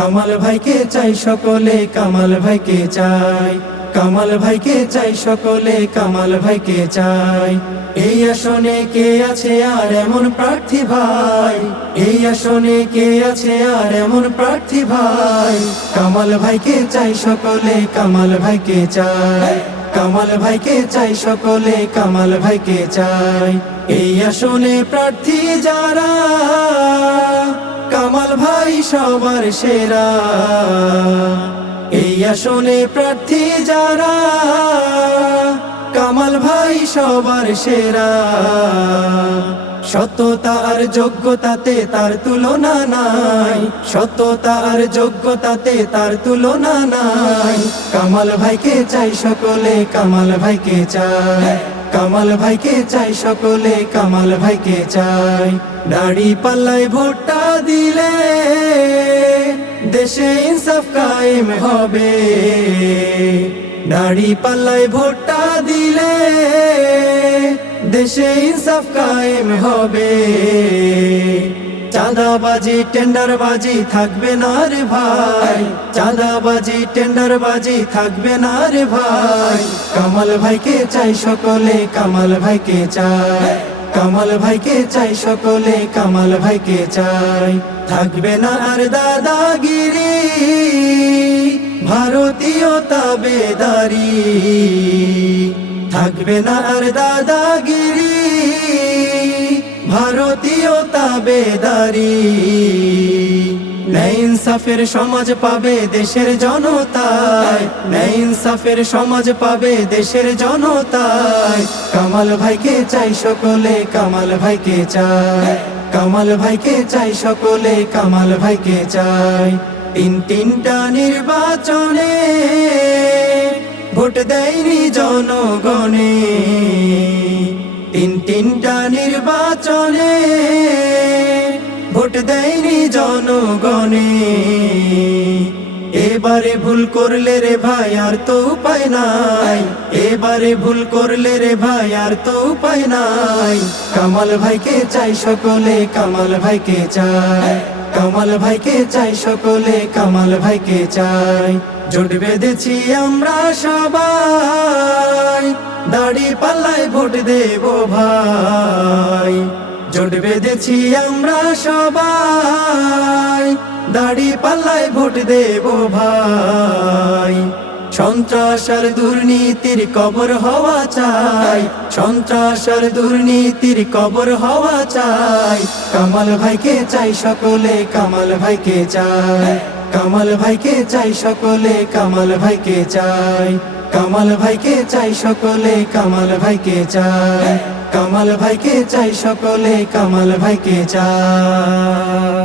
কামাল ভাইকে চাই সকলে, কামাল ভাইকে চাই, কামাল ভাইকে চাই সকলে, কামাল ভাইকে চাই। এই আসনে কে আছে আর এমন প্রার্থী ভাই, এই আসনে কে আছে আর এমন প্রার্থী ভাই। কামাল ভাইকে চাই সকলে, কামাল ভাইকে চাই, কামাল ভাইকে চাই সকলে, কামাল ভাইকে চাই। এই আসনে প্রার্থী যারা, কামাল ভাই সবার সেরা। এই আসনে প্রার্থী যারা, কামাল ভাই সবার সেরা। সততা আর যোগ্যতাতে তার তুলনা নাই, সততা আর যোগ্যতাতে তার তুলনা নাই। কামাল ভাইকে চাই সকলে, কামাল ভাইকে চাই, কামাল ভাইকে চাই সকলে, কামাল ভাইকে চাই। দাড়ি পাল্লায় ভোটটা দিলে দেশে ইনসাফ কায়েম হবে, দাড়ি পাল্লায় ভোটটা দিলে দেশে ইনসাফ কায়েম হবে। চাঁদাবাজি টেন্ডারবাজি থাকবে না রে ভাই, চাঁদাবাজি টেন্ডারবাজি থাকবে না রে ভাই। কামাল ভাইকে চাই সকলে, কামাল ভাইকে চাই, কামাল ভাইকে চাই সকলে, কামাল ভাইকে চাই। থাকবে না আর দাদাগিরি, ভারতীয় তাবেদারি। থাকবে না আর দাদাগিরি, ভারতীয় তাবেদারি। ন্যায় ইনসাফের সমাজ পাবে দেশের জনতায়, ন্যায় ইনসাফের সমাজ পাবে দেশের জনতায়। কামাল ভাইকে চাই সকলে, কামাল ভাইকে চাই, কামাল ভাইকে চাই সকলে, কামাল ভাইকে চাই। তিনটা নির্বাচনে ভোট দেয়নি জনগণে, তিনটা নির্বাচনে ভোট দেয়নি জনগণে। এবারে ভুল করলে রে ভাই আর তো উপায় নাই, এবারে ভুল করলে রে ভাই আর তো উপায় নাই। কামাল ভাইকে চাই সকলে, কামাল ভাইকে চাই, কামাল ভাইকে চাই সকলে, কামাল ভাইকে চাই। জোট বেঁধেছি আমরা সবাই, দাড়ি পাল্লায় ভোট দেব ভাই। জোট বেঁধেছি আমরা সবাই, দাড়ি পাল্লায় ভোট দেব ভাই। সন্ত্রাস আর দুর্নীতির কবর হওয়া চাই, সন্ত্রাস আর দুর্নীতির কবর হওয়া চাই। কামাল ভাইকে চাই সকলে, কামাল ভাইকে চাই, কামাল ভাইকে চাই সকলে, কামাল ভাইকে চাই। কামাল ভাইকে চাই সকলে, কামাল ভাইকে চাই, কামাল ভাইকে চাই সকলে, কামাল ভাইকে চাই।